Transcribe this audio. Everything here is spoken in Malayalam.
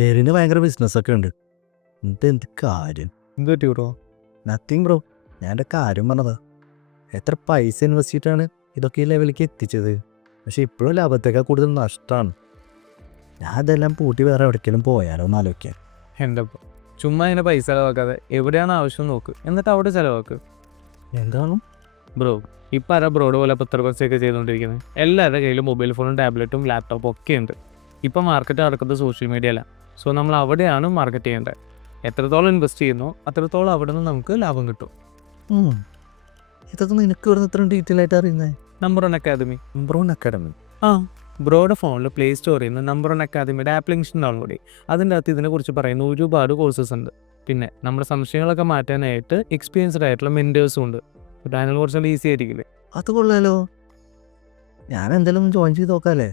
പേരിന് ഭയങ്കര ബിസിനസ്സൊക്കെ ഉണ്ട്. എന്നിട്ട് എന്ത് കാര്യം? എന്ത് പറ്റി ബ്രോ? Nothing bro. ഞാൻ എൻ്റെ കാര്യം പറഞ്ഞതാ. എത്ര പൈസ ഇൻവെസ്റ്റ് ചെയ്തിട്ടാണ് ഇതൊക്കെ ഈ ലെവലിലേക്ക് എത്തിച്ചത്. പക്ഷെ ഇപ്പോഴും ലാഭത്തേക്കാൾ കൂടുതൽ നഷ്ടമാണ്. ഞാൻ അതെല്ലാം പൂട്ടി വേറെ എവിടേക്കെങ്കിലും പോയാലോ എന്ന് ആലോചിക്കാൻ. എൻ്റെ ബ്രോ, ചുമ്മാ ഇങ്ങനെ പൈസ ചിലവാക്കാതെ എവിടെയാണ് ആവശ്യം നോക്ക്, എന്നിട്ട് അവിടെ ചിലവാക്ക്. എന്താണ്? ബ്രോ, ഇപ്പം ആരാ ബ്രോഡ് പോലെ പത്രപരസ്യമൊക്കെ ചെയ്തുകൊണ്ടിരിക്കുന്നത്? എല്ലാവരുടെ കയ്യിലും മൊബൈൽ ഫോണും ടാബ്ലറ്റും ലാപ്ടോപ്പും ഒക്കെ ഉണ്ട്. ഇപ്പം മാർക്കറ്റ് നടക്കുന്നത് സോഷ്യൽ മീഡിയ അല്ല. സോ നമ്മൾ അവിടെയാണ് മാർക്കറ്റ് ചെയ്യേണ്ടത്. എത്രത്തോളം ഇൻവെസ്റ്റ് ചെയ്യുന്നോ അത്രത്തോളം അവിടെ നിന്ന് നമുക്ക് ലാഭം കിട്ടും. ഇതൊക്കെ നിനക്ക് ഇവിടെ ഇത്രയും ഡീറ്റെയിൽ ആയിട്ട് അറിയുന്നത്? Number 1 academy. Number 1 academy. ബ്രോയുടെ ഫോണിൽ പ്ലേ സ്റ്റോറിൽ നിന്ന് നമ്പർ 1 അക്കാദമിയുടെ ആപ്ലിക്കേഷൻ ഡൗൺലോഡ് ചെയ്യും. അതിൻ്റെ അകത്ത് ഇതിനെക്കുറിച്ച് പറയുന്ന ഒരുപാട് കോഴ്സസ് ഉണ്ട്. പിന്നെ നമ്മുടെ സംശയങ്ങളൊക്കെ മാറ്റാനായിട്ട് എക്സ്പീരിയൻസ്ഡ് ആയിട്ടുള്ള മെൻറ്റേഴ്സും ഉണ്ട്. അതിനെ കുറച്ചുകൂടി ഈസി ആയിരിക്കില്ലേ? അത് കൊള്ളാലോ. ഞാൻ എന്തായാലും ജോയിൻ ചെയ്ത് നോക്കാമല്ലേ?